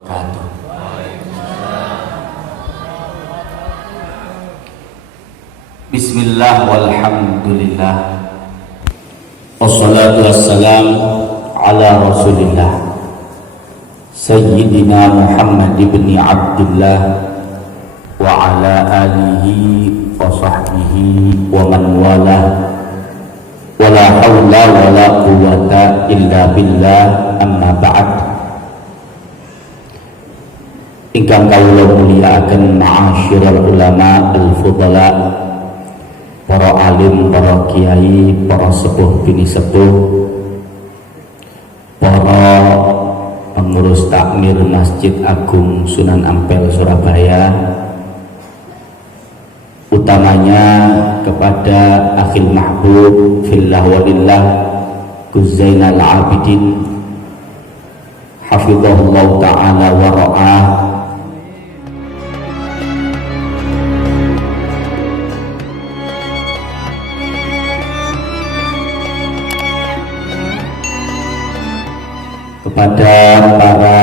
wabarakatuh. Bismillah walhamdulillah wassalatu wassalam ala rasulillah Sayyidina Muhammad ibn Abdullah wa ala alihi wa sahbihi wa man walah wala hawla wala quwwata illa billah, amma ba'd. Ingkang kawula mulyakaken ma'asyiral ulama al-fudala, para alim, para kiai, para sepuh bini sepuh, para pengurus takmir Masjid Agung Sunan Ampel Surabaya, utamanya kepada akhil mahbub fillah walillah Gus Zainal Abidin hafizahullah ta'ala wa ra'ah, kepada para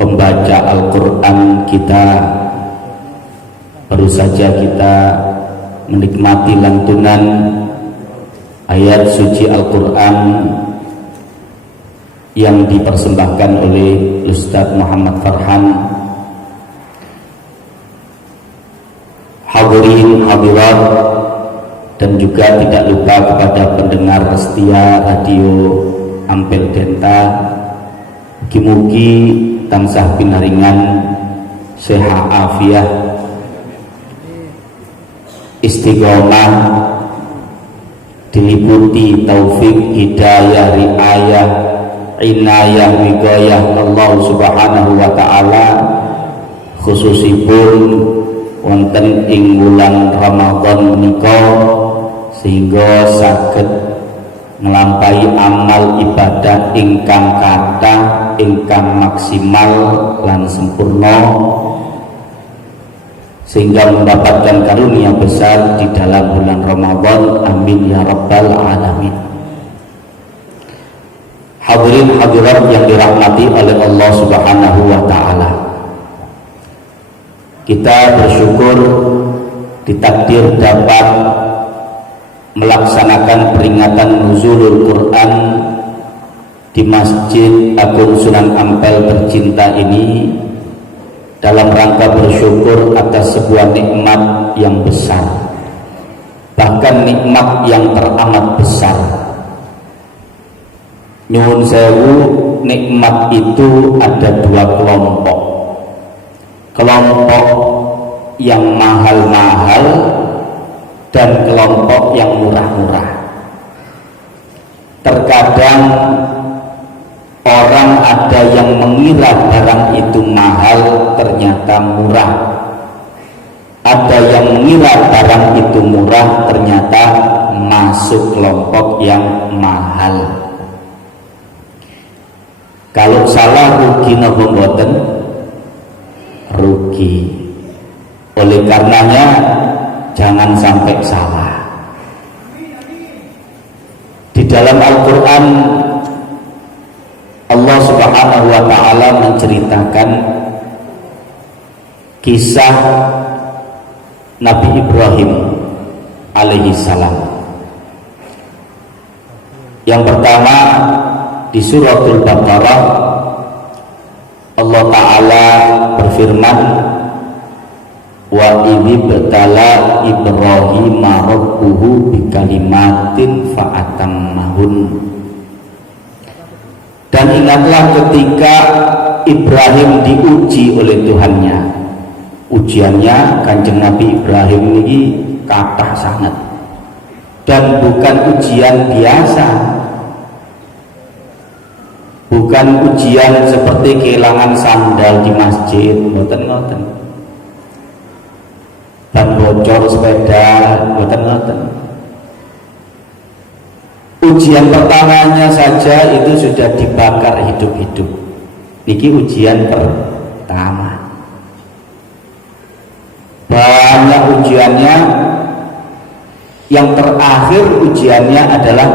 pembaca Al-Quran. Kita baru saja kita menikmati lantunan ayat suci Al-Quran yang dipersembahkan oleh Ustadz Muhammad Farhan. Hadirin hadirat dan juga tidak lupa kepada pendengar setia radio Ampel Denta, mugi-mugi tansah pinaringan sehat afiah, istiqomah, diliputi taufik, hidayah, riayah, inayah, wiqayah Allah subhanahu wa ta'ala, khususipun wonten ing wulan Ramadan menika, sehingga saged nglampahi amal ibadah ingkang kathah, ingkang maksimal lan sempurna, sehingga mendapatkan karunia besar di dalam bulan Ramadan. Amin ya rabbal alamin. Hadirin hadirat yang dirahmati oleh Allah subhanahu wa ta'ala, kita bersyukur ditakdir dapat melaksanakan peringatan nuzulul Quran di Masjid Agung Sunan Ampel tercinta ini dalam rangka bersyukur atas sebuah nikmat yang besar, bahkan nikmat yang teramat besar. Nyuwun sewu, nikmat itu ada dua kelompok. Kelompok yang mahal-mahal dan kelompok yang murah-murah. Terkadang orang ada yang mengira barang itu mahal, ternyata murah. Ada yang mengira barang itu murah, ternyata masuk kelompok yang mahal. Kalau salah rugi napa mboten? Rugi. Oleh karenanya jangan sampai salah. Di dalam Al-Quran Allah subhanahu wa ta'ala menceritakan kisah Nabi Ibrahim alaihi salam. Yang pertama di suratul Baqarah, Allah ta'ala berfirman, wa ibtala Ibrahim rabbuhu bikalimatin fa'atammahun. Dan ingatlah ketika Ibrahim diuji oleh Tuhannya. Ujiannya Kanjeng Nabi Ibrahim ini kathah sangat, dan bukan ujian biasa, bukan ujian seperti kehilangan sandal di masjid, ngoten-ngoten, dan bocor sepeda, ngoten-ngoten. Ujian pertamanya saja itu sudah dibakar hidup-hidup. Niki ujian pertama. Banyak ujiannya. Yang terakhir ujiannya adalah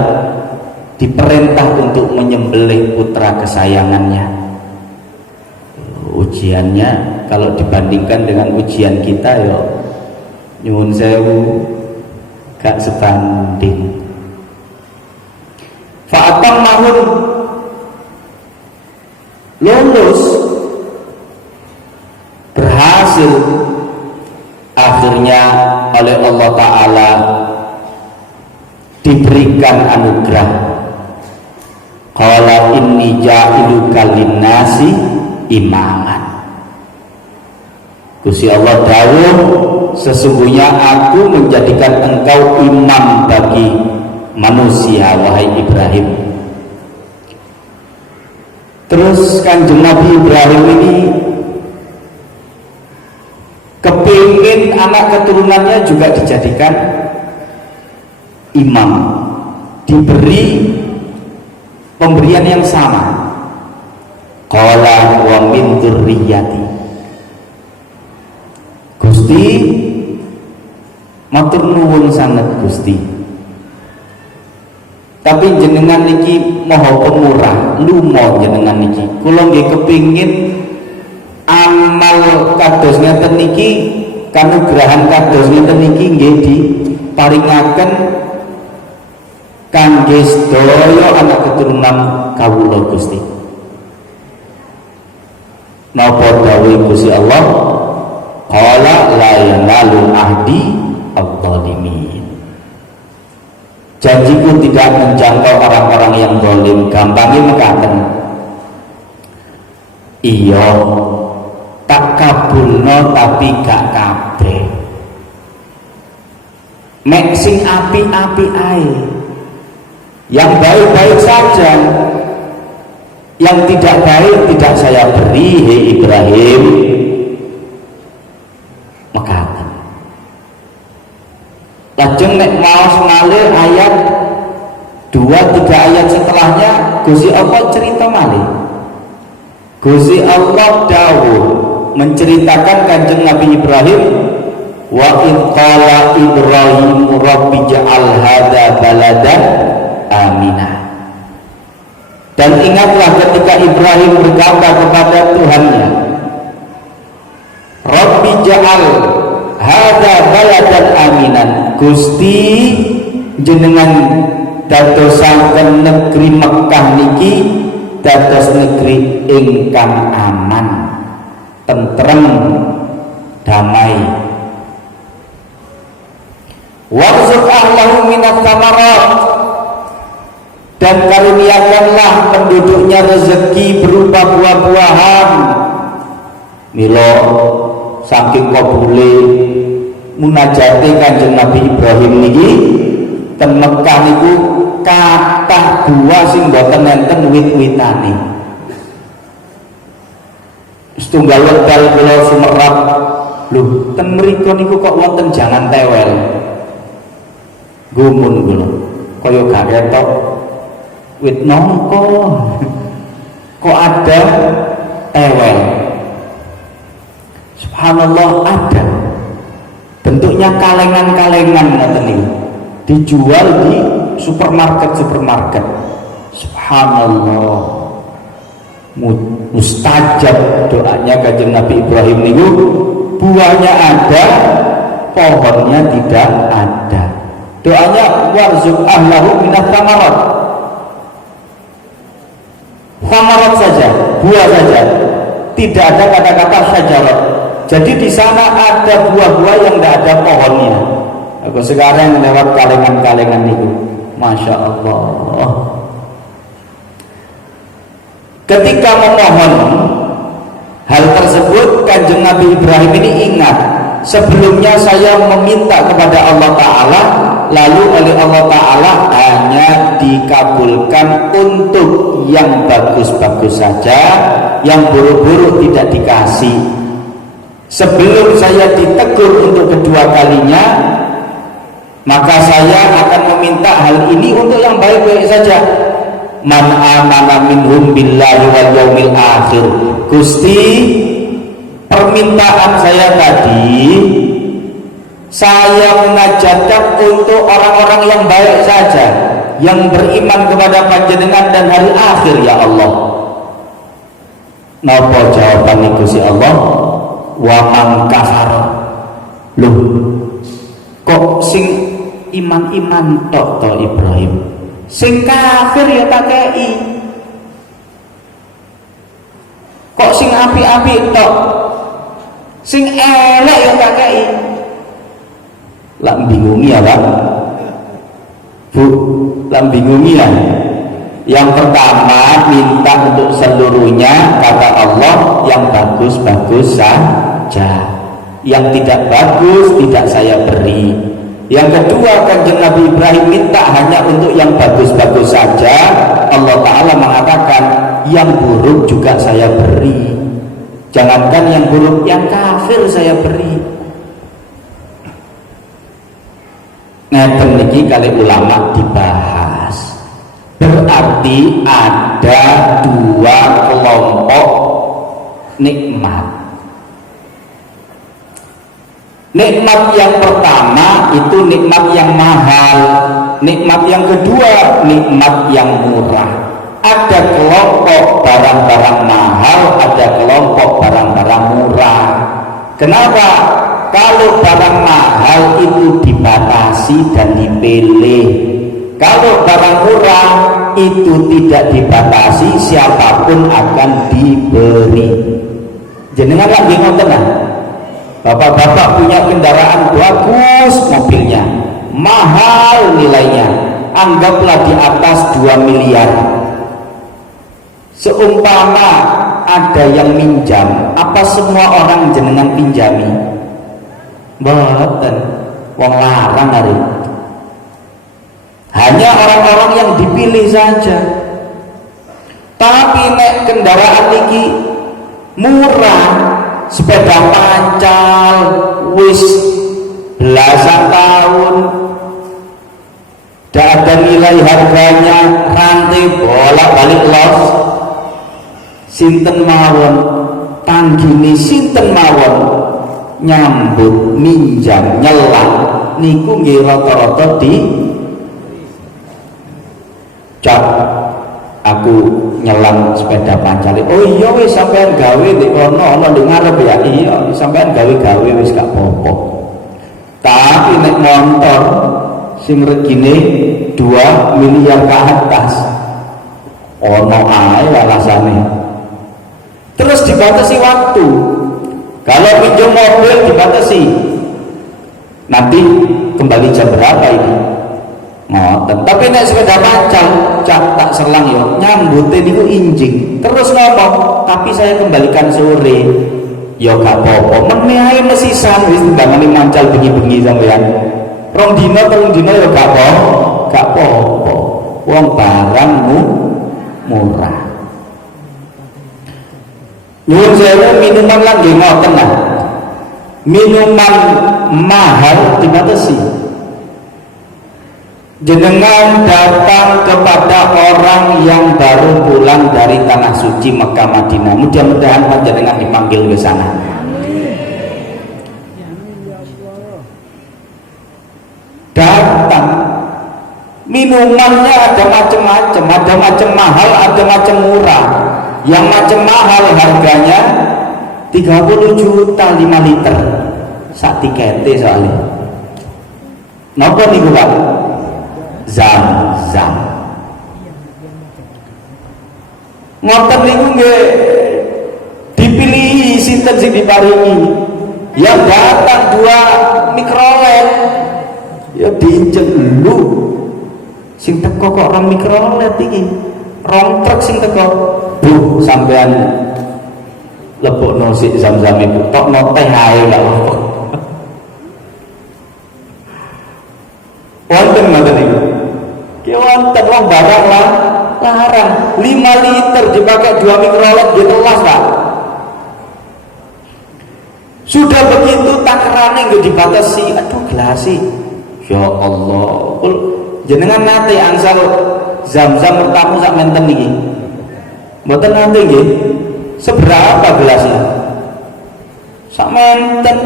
diperintah untuk menyembelih putra kesayangannya. ujiannya kalau dibandingkan dengan ujian kita ya nyuwun sewu gak sebanding. Fa'atam mahun lulus, berhasil akhirnya oleh Allah Ta'ala diberikan anugerah. Qala inni ja'iluka linnasi imaman. Gusti Allah dawuh, sesungguhnya aku menjadikan engkau imam bagi manusia, wahai Ibrahim. Terus Kanjeng Nabi Ibrahim ini kepingin anak keturunannya juga dijadikan imam, diberi pemberian yang sama. Qala wa min dzurriyyati. Gusti matur nuwun sanget Gusti, tapi jenengan niki maha pemurah, lumo jenengan niki. Kula nggih kepingin amal kados ngeten niki, kanugrahan kados ngeten niki nggih diparingaken kangge sedaya anak keturunan kawula Gusti. Napa dawuh Gusti Allah? Qala la yanalu ahdi adh-dhalimin. Janjiku tidak menjangkau orang-orang yang zalim. Gampangnya mekaten. Iya, tak kabulno tapi gak kabeh. Mek sing api-api ae. Yang baik-baik saja, yang tidak baik tidak saya beri, hei Ibrahim. Mekaten. Lajeng nek maos malih ayat 2-3 ayat setelahnya Gusti Allah cerita malih. Gusti Allah dawuh menceritakan Kanjeng Nabi Ibrahim, wa in qala Ibrahim rabbi ja'al hadza baladan aminah. Dan ingatlah ketika Ibrahim berkata kepada Tuhannya, Rabbi ja'al hadza baladan aminan. Gusti jenengan dadosaken negeri Mekah niki dados negeri ingkang aman, tentrem, damai. Warzuq ahlahu minat thamarat, dan karuniakanlah penduduknya rezeki berupa buah-buahan. Milo saking kabule munajate Kanjeng Nabi Ibrahim niki ten Mekah niku kathah buah sing boten enten wit-witane. Setunggal wekdal kula sumerap, lho ten mriku niku kok wonten jangan tewel. Gumun kula kaya gak ketok wit nangka. Kok ada tewel. Subhanallah, ada. Bentuknya kalengan-kalengan ngoten niku. Dijual di supermarket. Subhanallah. Mustajab doanya Kanjeng Nabi Ibrahim niku, buahnya ada, pohonnya tidak ada. Doanya warzuq ahlahu minat thamarat. Thamarat saja, buah saja. Tidak ada kata-kata syajarat. Jadi di sana ada buah-buah yang tidak ada pohonnya. Aku sekarang lewat kalengan-kalengan itu, masya Allah. Ketika memohon hal tersebut, Kanjeng Nabi Ibrahim ini ingat, sebelumnya saya meminta kepada Allah Ta'ala, lalu oleh Allah Ta'ala hanya dikabulkan untuk yang bagus-bagus saja, yang buruk-buruk tidak dikasih. Sebelum saya ditegur untuk kedua kalinya, maka saya akan meminta hal ini untuk yang baik-baik saja. Man amana minhum billahi wal yaumil akhir. Gusti, permintaan saya tadi, saya munajatkan untuk orang-orang yang baik saja, yang beriman kepada Panjenengan dan hari akhir, ya Allah. Napa jawaban Gusti Allah? Wa man kafara. Loh, kok sing iman-iman tok to Ibrahim, sing kafir ya tak kei. Kok sing api-api tok, sing elek ya tak kei. Lah bingungi ya Pak Bu, lah bingungi ya. Yang pertama, minta untuk seluruhnya, kata Allah, yang bagus-bagus saja, yang tidak bagus tidak saya beri. Yang kedua, Kanjeng Nabi Ibrahim minta hanya untuk yang bagus-bagus saja. Allah Ta'ala mengatakan yang buruk juga saya beri. Jangankan yang buruk, yang kafir saya beri. Ngeten niki kali ulama dibahas. Berarti ada dua kelompok nikmat. Nikmat yang pertama itu nikmat yang mahal. Nikmat yang kedua nikmat yang murah. Ada kelompok barang-barang mahal, ada kelompok barang-barang murah. Kenapa? Kalau barang mahal itu dibatasi dan dipilih. Kalau barang murah itu tidak dibatasi, siapapun akan diberi. Jenengan lagi ngoten nah. Bapak-bapak punya kendaraan bagus, mobilnya mahal nilainya, anggaplah di atas 2 miliar. Seumpama ada yang minjam, apa semua orang jenengan pinjami? Mboten, wong larang hari. Hanya orang-orang yang dipilih saja. Tapi nek kendaraan niki murah, sepeda pancal wis belasan tahun, tidak ada nilai harganya, rantai bolak-balik los, sinten mawon, tanggini sinten mawon, nyambut, minjam, nyelang niku nggih rata-rata di Cak, aku nyelang sepeda pancal. Oh iya wis sampean gawe di kono ana ndek ngarep ya. Iya, sampean gawe-gawe wis gak apa-apa. Tapi nek motor sing regine 2 miliar ke atas, ono ae alasane. Terus dibatasi waktu. Kalau pinjam mobil dibatasi. Nanti kembali jam berapa ini? Ngoten. Tapi nek sepeda pancal, cak tak selang yo, nyambute niku injing. Terus ngomong, tapi saya kembalikan sore. Ya gak apa-apa. Meneh ae mesisan wis ndangane mancal bengi-bengi sampean. Rong dina telung dina ya gak apa-apa. Wong barangmu murah. Nyuwun sewu minuman lan nggih ngoten lah. Minuman mahal dibatasi. Jenengan datang kepada orang yang baru pulang dari tanah suci Mekah Madinah, mudah-mudahan panjenengan dipanggil ke sana. Datang, minumannya ada macam-macam, ada macam mahal, ada macam murah. Yang macam mahal harganya 30 juta 5 liter sak tikete soalnya. Napa niku Pak? Zam-zam. Ngoten niku nggih dipilih sinten sing diparingi. Yang datang 2 mikrolet ya diinjek lu. Sing teko kok orang mikrolet iki. Rong truk sing teko. Bu, sampean lebokno sik zam-zam iku. Tokno teh ae gak apa-apa. Wonten ngoten niku. Wonten wong barang lah larang 5 liter dipakai 2 mikrolet dia telas Pak. Sudah begitu takerane nggak dibatasi. Aduh gelasi. Ya Allah. Jenengan nate angsal zam-zam pertama sak menten niki. Mboten nate nggih. Seberapa gelasnya? Sak menten.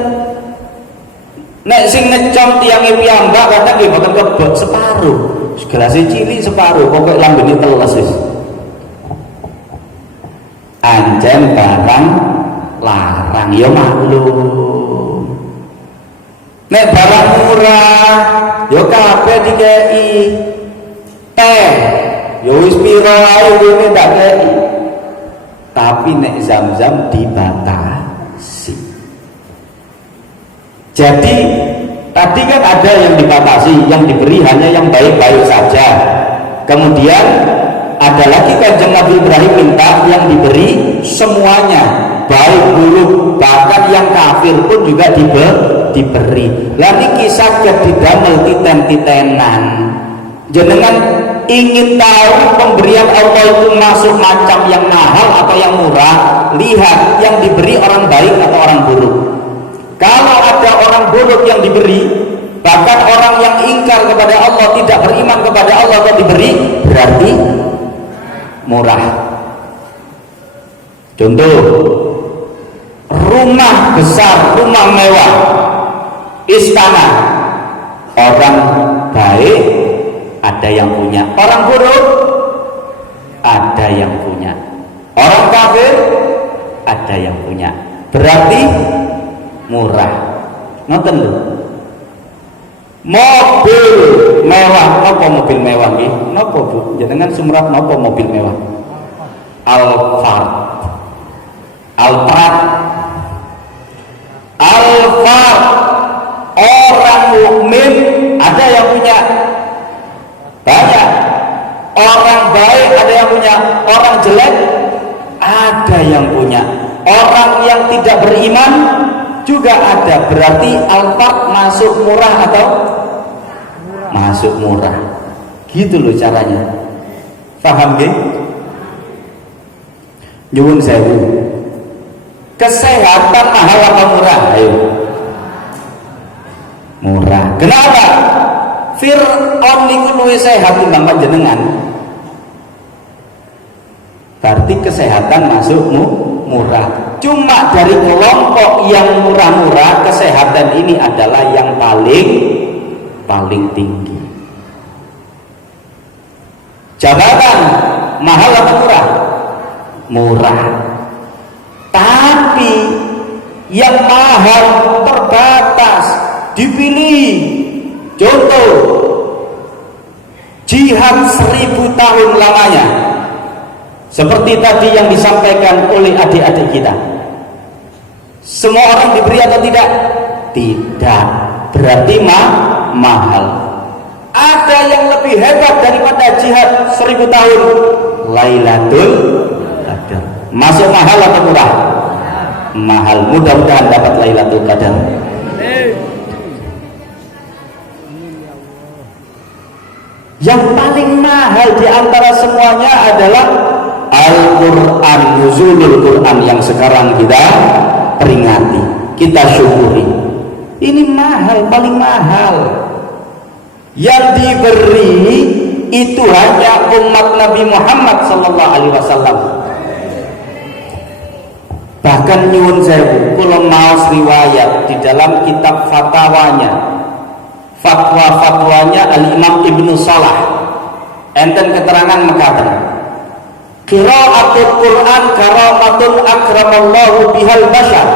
Nek sing ngecom tiange piyambak kadang nggih mboten kebek separuh. Gelasnya cilik separuh, pokoknya lambene teles wis. anjen barang larang ya maklum. Nek barang murah ya kabeh dikei. Teh ya wis pira ae wene tak kei. Tapi nek Zam-Zam dibatasi. Jadi tadi kan ada yang dibatasi, yang diberi hanya yang baik-baik saja. Kemudian ada lagi Kanjeng Nabi Ibrahim minta yang diberi semuanya, baik buruk, bahkan yang kafir pun juga diberi. Lah niki saged didamel titen-titenan. Jenengan ingin tahu pemberian Allah itu masuk macam yang mahal atau yang murah, lihat yang diberi orang baik atau orang buruk. Kalau ada orang buruk yang diberi, bahkan orang yang ingkar kepada Allah, tidak beriman kepada Allah yang diberi, berarti murah. Contoh, rumah besar, rumah mewah, istana, orang baik ada yang punya, orang buruk ada yang punya, orang kafir ada yang punya, berarti murah. Ngoten lho. Mobil mewah, napa mobil mewah nggih? Napa Bu? Jenengan sumrat napa mobil mewah? Alphard. Alphard. Alphard. Orang mukmin ada yang punya. Banyak. Orang baik ada yang punya, orang jelek ada yang punya. Orang yang tidak beriman juga ada. Berarti Alphard masuk murah atau masuk murah? Gitu loh caranya. Paham nggih? Nyuwun sewu. Kesehatan mahal apa murah? Ayo. Murah. Kenapa? Fir'aun niku luwih sehat timbang panjenengan. Berarti kesehatan masuk murah. Cuma dari kelompok yang murah-murah, kesehatan ini adalah yang paling tinggi. Jabatan mahal atau murah? Murah. Tapi yang mahal terbatas, dipilih. Contoh, jihad 1000 tahun lamanya. Seperti tadi yang disampaikan oleh adik-adik kita. Semua orang diberi atau tidak? Tidak. Berarti mahal. Ada yang lebih hebat daripada jihad 1000 tahun. Lailatul Qadar. Masuk mahal atau murah? Mahal. Mudah-mudahan dapat Lailatul Qadar. Yang paling mahal di antara semuanya adalah Al-Quran, nuzulul Quran yang sekarang kita peringati, kita syukuri. Ini mahal, paling mahal. Yang diberi itu hanya umat Nabi Muhammad sallallahu alaihi wasallam. Bahkan nyuwun sewu, kula maos riwayat di dalam kitab fatwa-fatwanya Al-Imam Ibnu Salah. Enten keterangan mekaten. Qira'atul Quran karamatun akramallahu bihal bashar.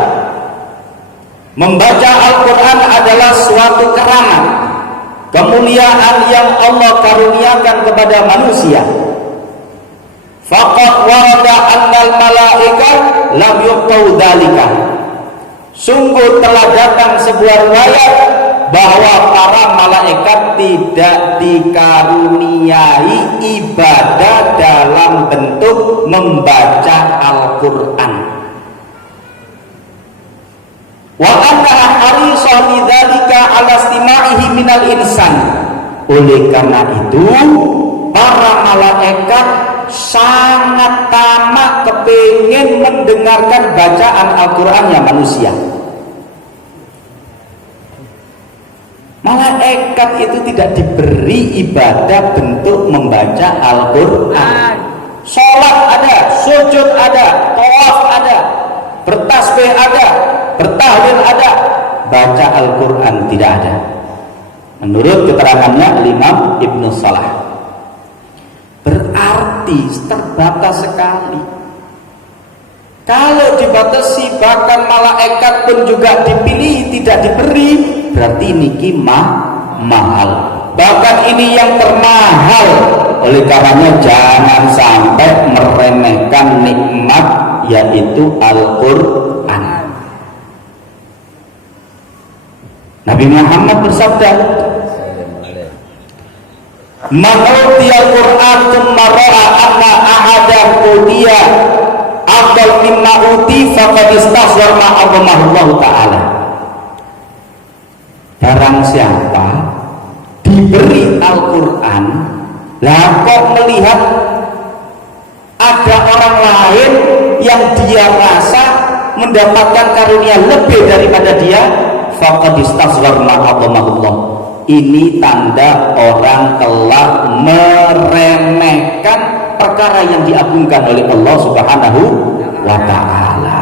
Membaca Al-Quran adalah suatu keramat, kemuliaan yang Allah karuniakan kepada manusia. Faqad warada annal malaikat lam yuqtau dzalika. Sungguh telah datang sebuah riwayat bahwa para malaikat tidak dikaruniai ibadah dalam bentuk membaca Al-Quran. Wa anna harisan lidzalika ala istima'ihi minal insan. Oleh karena itu para malaikat sangat tamak kepingin mendengarkan bacaan Al-Qurannya manusia. Malaikat itu tidak diberi ibadah bentuk membaca Al-Quran. Sholat ada, sujud ada, tawaf ada, bertasbih ada, bertahlil ada, baca Al-Quran tidak ada. Menurut keterangannya Imam Ibnu Salah. Berarti terbatas sekali. Kalau dibatasi bahkan malaikat pun juga dipilih tidak diberi, berarti niki mahal. Bahkan ini yang termahal. Oleh karenanya jangan sampai meremehkan nikmat yaitu Al-Qur'an. Nabi Muhammad bersabda, "Man utiyal Qur'an tsumma ra'a anna ahadan utiya afdal mimma uti faqad istasghar ma Allah taala." Barang siapa diberi Al-Qur'an, lah kok melihat ada orang lain yang dia rasa mendapatkan karunia lebih daripada dia, faqad istasghar ma Allah. Ini tanda orang telah meremehkan perkara yang diagungkan oleh Allah Subhanahu wa ta'ala.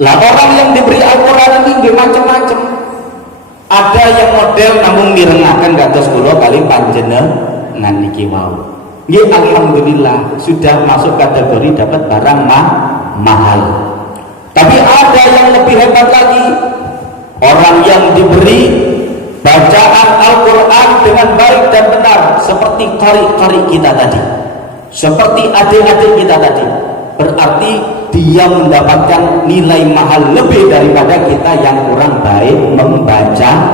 Lah orang yang diberi Al-Qur'an ini macam-macam. Ada yang model namun mirengaken kados kula kali panjenengan niki wau. Nggih alhamdulillah sudah masuk kategori dapat barang mahal. Tapi ada yang lebih hebat lagi. Orang yang diberi bacaan Al-Quran dengan baik dan benar, seperti qari-qari kita tadi, seperti adik-adik kita tadi, berarti dia mendapatkan nilai mahal lebih daripada kita yang kurang baik membacanya,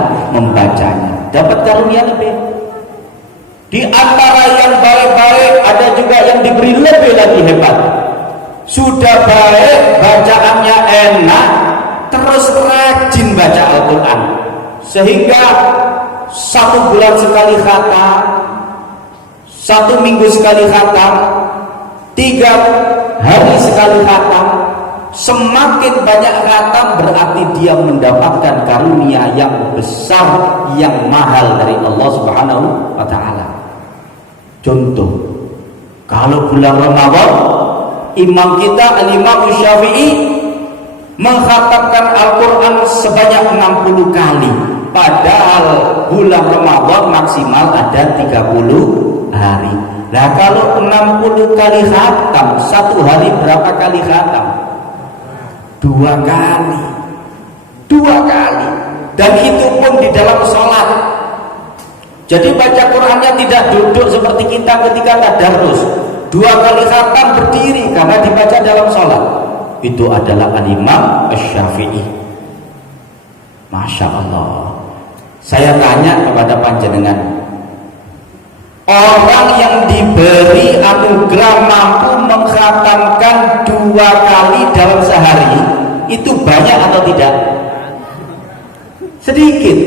dapat karunia lebih. Di antara yang baik-baik ada juga yang diberi lebih lagi hebat. Sudah baik, bacaannya enak, terus rajin baca Al-Quran, sehingga 1 bulan sekali khatam, 1 minggu sekali khatam, 3 hari sekali khatam. Semakin banyak khatam berarti dia mendapatkan karunia yang besar, yang mahal dari Allah Subhanahu wa ta'ala. Contoh, kalau bulan Ramadan, imam kita Al-Imam Syafi'i mengkhatamkan Al-Quran sebanyak 60 kali, padahal bulan Ramadan maksimal ada 30 hari. Nah kalau 60 kali khatam, 1 hari berapa kali khatam? 2 kali. 2 kali. Dan itu pun di dalam sholat. Jadi baca Qurannya tidak duduk seperti kita ketika tadarus. 2 kali khatam berdiri karena dibaca dalam sholat. Itu adalah Al-Imam Asy-Syafi'i. Masya Allah. Saya tanya kepada panjenengan, orang yang diberi anugerah mampu mengkhatamkan 2 kali dalam sehari, itu banyak atau tidak? Sedikit,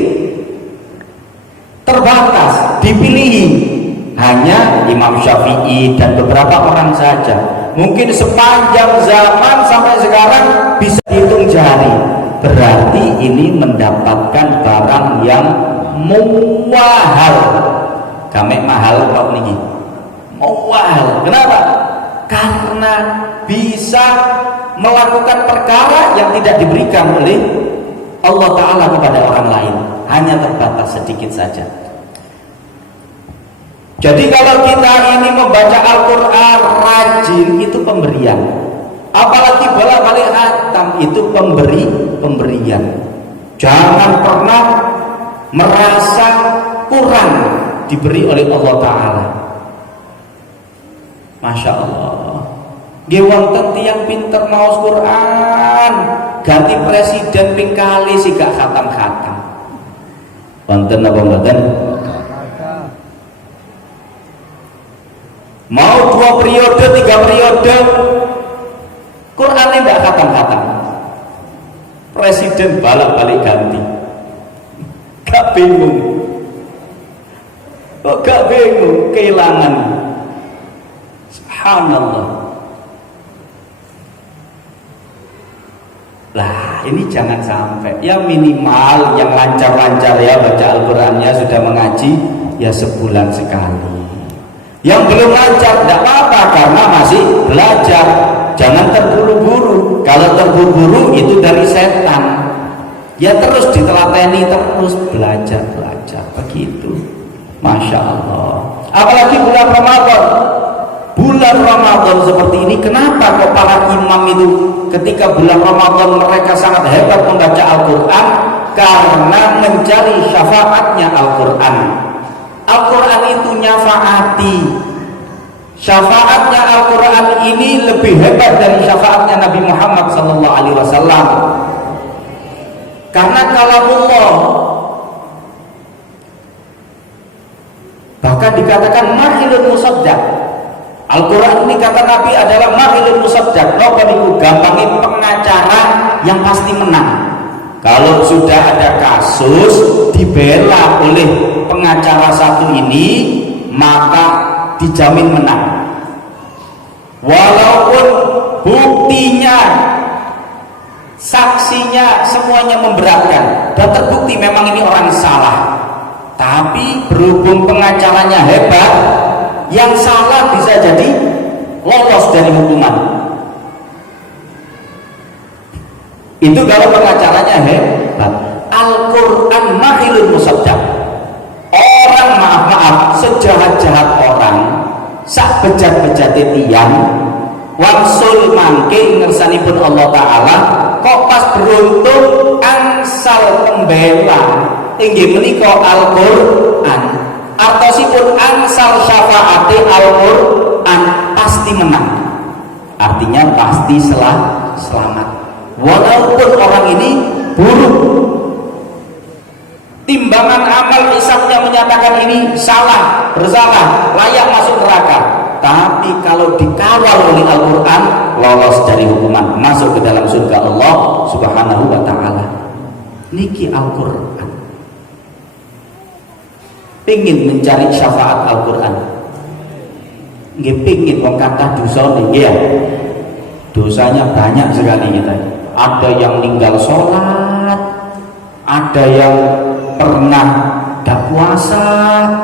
terbatas, dipilih hanya Imam Syafi'i dan beberapa orang saja. Mungkin sepanjang zaman sampai sekarang bisa dihitung jari. Berarti ini mendapatkan barang yang mahal. Kami mahal kok niki. Mahal. Kenapa? Karena bisa melakukan perkara yang tidak diberikan oleh Allah Ta'ala kepada orang lain. Hanya terbatas sedikit saja. Jadi kalau kita ini membaca Al-Quran rajin, itu pemberian. Apalagi bolak-balik khatam, itu pemberian. Jangan pernah merasa kurang diberi oleh Allah Ta'ala. Masya Allah. Nggih wonten tiyang pinter maos Quran, ganti presiden ping kali sih gak khatam-khatam. Wonten apa mboten? Mau 2 periode, 3 periode, Qurannya tidak khatam-khatam. Presiden balik-balik ganti. Gak bingung. Kok gak bingung? Kehilangan. Subhanallah. Lah ini jangan sampai. Ya minimal yang lancar-lancar ya baca Al-Qurannya, sudah mengaji ya sebulan sekali. Yang belum lancar tidak apa-apa karena masih belajar. Jangan terburu-buru. Kalau terburu-buru itu dari setan. Ya terus ditelateni, terus belajar begitu. Masya Allah. Apalagi bulan Ramadan, bulan Ramadan seperti ini, kenapa kok para imam itu ketika bulan Ramadan mereka sangat hebat membaca Al-Quran? Karena mencari syafaatnya Al-Quran. Al-Quran itu nyafaati. Syafaatnya Al-Quran ini lebih hebat dari syafaatnya Nabi Muhammad SAW. Karena kalamullah, bahkan dikatakan mahilun musaddaq. Al-Quran ini kata Nabi adalah mahilun musaddaq. Napa niku gampangnya pengacara yang pasti menang. Kalau sudah ada kasus dibela oleh pengacara satu ini, maka dijamin menang. Walaupun buktinya, saksinya semuanya memberatkan dan terbukti memang ini orang salah, tapi berhubung pengacaranya hebat, yang salah bisa jadi lolos dari hukuman. Itu kalau pengacaranya hebat. Al-Quran mahilun musaddaq. Orang maaf sejahat-jahat orang, sak bejat-bejate tiyang, wangsul mangke ngersanipun Allah Ta'ala, kok pas beruntung angsal pembela inggih menika Al-Quran, artosipun angsal syafaate Al-Quran, pasti menang. Artinya pasti selamat. Walaupun orang ini buruk, timbangan amal hisabnya menyatakan ini salah, bersalah, layak masuk neraka, tapi kalau dikawal oleh Al-Quran, lolos dari hukuman, masuk ke dalam surga Allah Subhanahu wa Ta'ala. Niki Al-Quran. Pingin mencari syafaat Al-Quran, nggih pingin wong kathah dosa nggih ya. Dosanya banyak sekali kita. Ada yang ninggal sholat, ada yang pernah gak puasa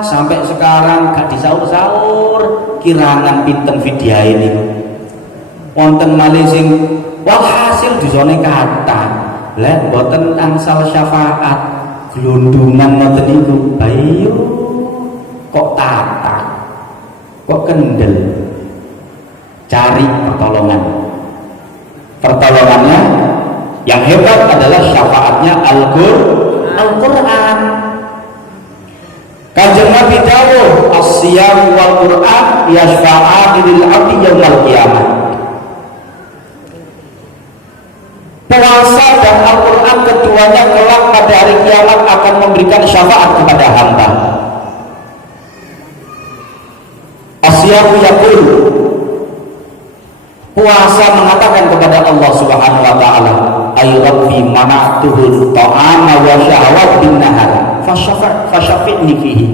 sampai sekarang gak disaur-saur, kirangan pinten vidya ini. Wonten malih sing walhasil dosane kata, lek boten angsal syafaat, glundungan ngoten niku, bayo kok tata, kok kendel. Cari pertolongan. Pertolongannya yang hebat adalah syafaatnya Al-Quran. Kanjeng Nabi dawuh, as-siyam wal Quran yashfa'ani lil 'abdi yaumil qiyamah. Puasa dan Al-Quran keduanya kelak pada hari kiamat akan memberikan syafaat kepada hamba. As-siyam yaqul, puasa mengatakan kepada Allah Subhanahu wa Ta'ala, ay rabbi mana'tuhu ta'ama wa syahwat bin nahar fasyafi'ni fihi.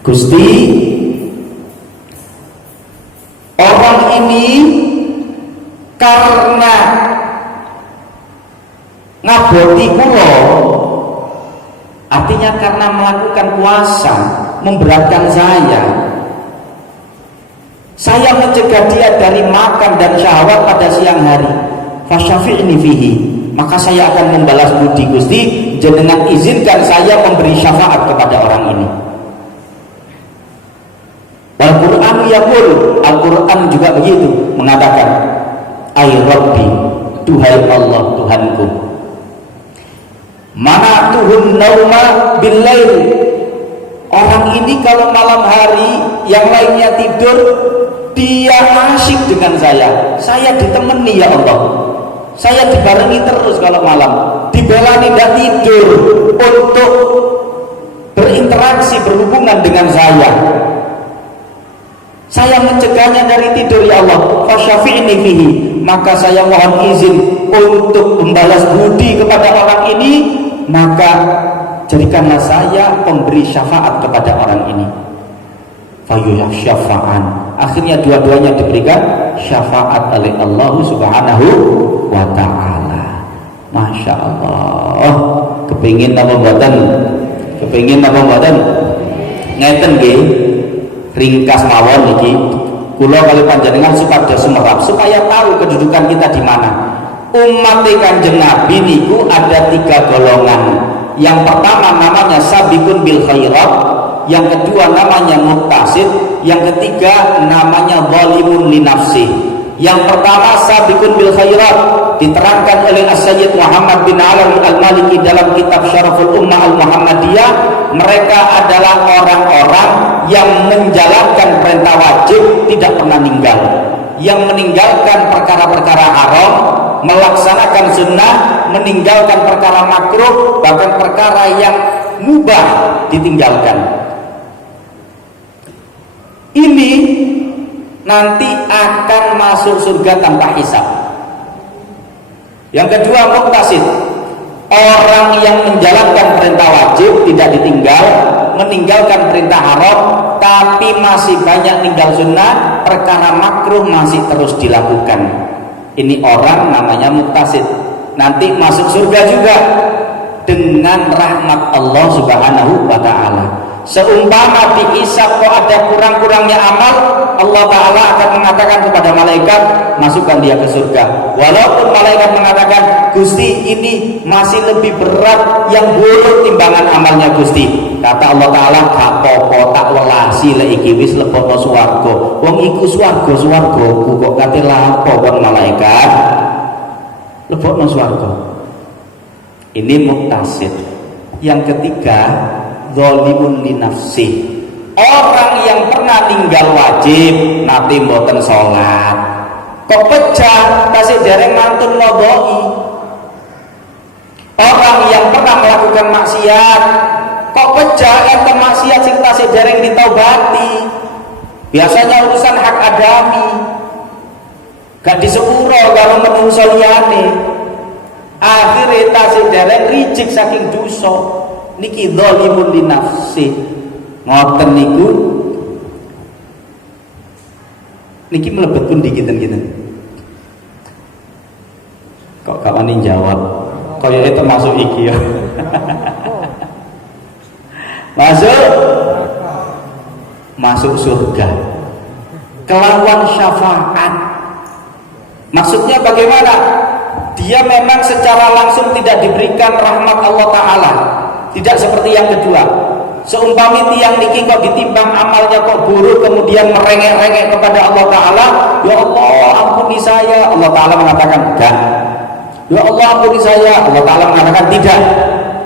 Gusti, orang ini karena ngaboti kula, artinya karena melakukan puasa memberatkan saya mencegah dia dari makan dan syahwat pada siang hari, fasyafi'ni fihi, maka saya akan membalas budi. Gusti, jenengan izinkan saya memberi syafaat kepada orang ini. Al-Quran yaqul, Al-Quran juga begitu mengatakan, ay rabbi, duhai Allah Tuhanku, mana'tuhun nauma bil lail, orang ini kalau malam hari yang lainnya tidur, dia asyik dengan saya ditemani ya Allah, saya dibarengi terus kalau malam, dibelani tidak tidur untuk berinteraksi, berhubungan dengan saya mencegahnya dari tidur ya Allah, fasyafi'ni fihi, maka saya mohon izin untuk membalas budi kepada orang ini, maka jadikanlah saya pemberi syafaat kepada orang ini. Fayulah syafa'an, akhirnya dua-duanya diberikan syafaat oleh Allah Subhanahu wa Ta'ala. Masya Allah, kepingin apa mboten? Kepingin apa mboten? Ngeten nggih, ringkas mawon niki kula kali panjenengan supaya sumerap, supaya tahu kedudukan kita di mana. Umat Kanjeng Nabi niku ada 3 golongan. Yang pertama namanya sabiqun bil khairat, yang kedua namanya muqtasid, yang ketiga namanya zalimun li nafsi. Yang pertama sabiqun bil khairat, diterangkan oleh As-Sayyid Muhammad bin Alawi Al-Maliki dalam kitab Syaraful Ummah Al-Muhammadiyah. Mereka adalah orang-orang yang menjalankan perintah wajib, tidak pernah ninggal, yang meninggalkan perkara-perkara haram, melaksanakan sunnah, meninggalkan perkara makruh, bahkan perkara yang mubah ditinggalkan. Ini nanti akan masuk surga tanpa hisab. Yang kedua muqtasid, orang yang menjalankan perintah wajib tidak ditinggal, meninggalkan perintah haram, tapi masih banyak tinggal sunnah, perkara makruh masih terus dilakukan. Ini orang namanya muqtasid, nanti masuk surga juga dengan rahmat Allah Subhanahu wa ta'ala. Seumpama dihisab kok ada kurang-kurangnya amal, Allah Ta'ala akan mengatakan kepada malaikat, masukkan dia ke surga. Walaupun malaikat mengatakan, Gusti ini masih lebih berat yang buruk timbangan amalnya Gusti. Kata Allah Ta'ala, gak apa-apa, tak welasi lek iki wis lebokno swarga. Wong iku swarga-swargaku kok kate lapo wong malaikat lebokno swarga. Ini muqtasid. Yang ketiga zalimun li nafsi, orang yang pernah tinggal wajib nanti mboten sholat kok pecah tasih dereng mantun ngodoi. Orang yang pernah melakukan maksiat kok pecah enten maksiat sing tasih dereng ditaubati, biasanya urusan hak adami gak disepuro kalau menungso liyane, akhirnya tasih dereng rijik saking dosa. Niki zalimun li nafsi, ngoten niku niki mlebet pundi kinten-kinten. Kok gak wani jawab? Kaya termasuk iki ya. Masuk surga kelawan syafaat. Maksudnya bagaimana? Dia memang secara langsung tidak diberikan rahmat Allah Ta'ala, tidak seperti yang kedua. Seumpami tiang niki kok ditimbang amalnya kok buruk, kemudian merengek-rengek kepada Allah Ta'ala, ya Allah ampuni saya, Allah Ta'ala mengatakan enggak. Ya Allah ampuni saya, Allah Ta'ala mengatakan tidak.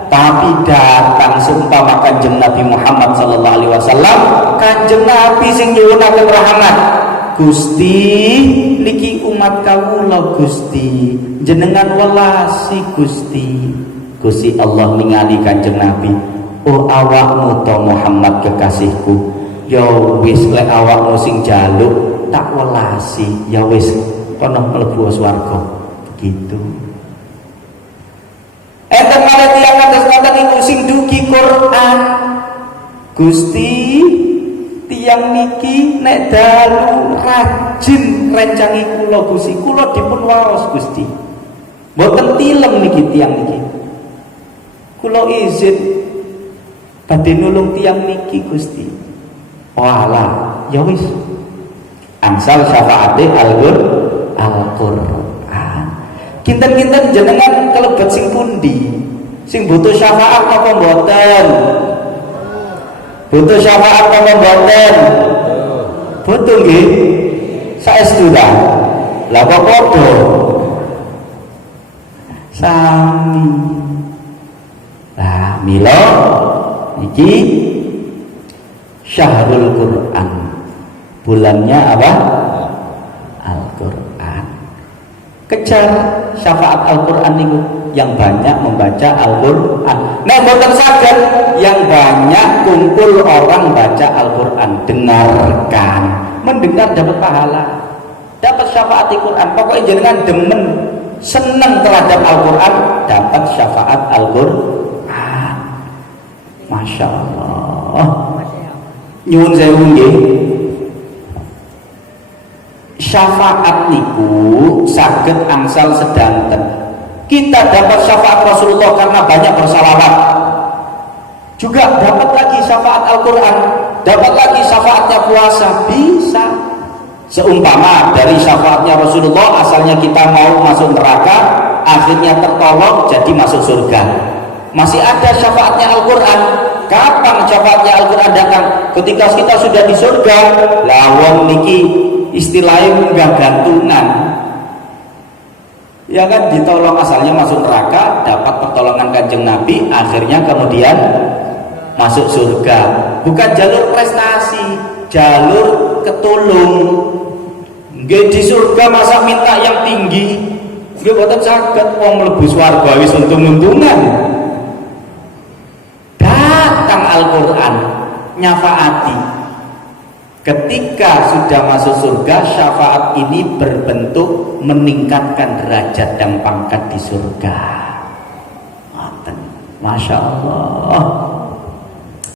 Tapi datang seumpama Kanjeng Nabi Muhammad sallallahu alaihi wasallam, Kanjeng Nabi sing nyuwunaken rahmat, Gusti niki umat kawula Gusti, jenengan welasi Gusti. Gusti Allah ningali Kanjeng Nabi, oh awakmu to Muhammad kekasihku, ya wis lek awakmu sing jaluk tak welasi, ya wis kono mlebu swarga. Gitu. Enten malih tiyang ngatos-ngatos niku sing dugi Quran. Gusti tiyang niki nek dalu rajin rencangi kula Gusti, kula dipun waos Gusti. Mboten tilem niki tiyang niki. Kula izin badhe nulung tiyang niki Gusti. Walah, ya wis. Angsal syafaate Al-Qur'an. Kinten-kinten jenengan kelebet sing pundi? Sing butuh syafaat apa mboten? Butuh syafaat apa mboten? Butuh nggih. Saestu ta? Lah kok padha? Sami. Nah, mila iki Syahrul Quran. Bulannya apa? Al-Quran. Kejar syafaat Al-Quran itu yang banyak membaca Al-Quran. Nah, mboten saged yang banyak kumpul orang baca Al-Quran, dengarkan. Mendengar dapat pahala, dapat syafaat Al-Quran. Pokoknya jangan demen, senang terhadap Al-Quran, dapat syafaat Al-Quran. Masya Allah. Nyuwun sewu nggih. Syafaat niku saged angsal sedanten. Kita dapat syafaat Rasulullah karena banyak bersalawat. Juga dapat lagi syafaat Al-Quran, dapat lagi syafaatnya puasa, bisa. Seumpama dari syafaatnya Rasulullah asalnya kita mau masuk neraka, akhirnya tertolong jadi masuk surga. Masih ada syafaatnya Al-Quran. Kapan syafaatnya Al-Quran datang? Ketika kita sudah di surga. Lawang niki istilahnya enggak gantungan. Ya kan, ditolong asalnya masuk neraka, dapat pertolongan Kanjeng Nabi, akhirnya kemudian masuk surga. Bukan jalur prestasi, jalur ketulung. Nggih di surga masa minta yang tinggi. Nggih boten saged wong mlebu swarga wis untung-untungan. Datang Al-Qur'an nyafaati. Ketika sudah masuk surga, syafaat ini berbentuk meningkatkan derajat dan pangkat di surga. Masya Allah.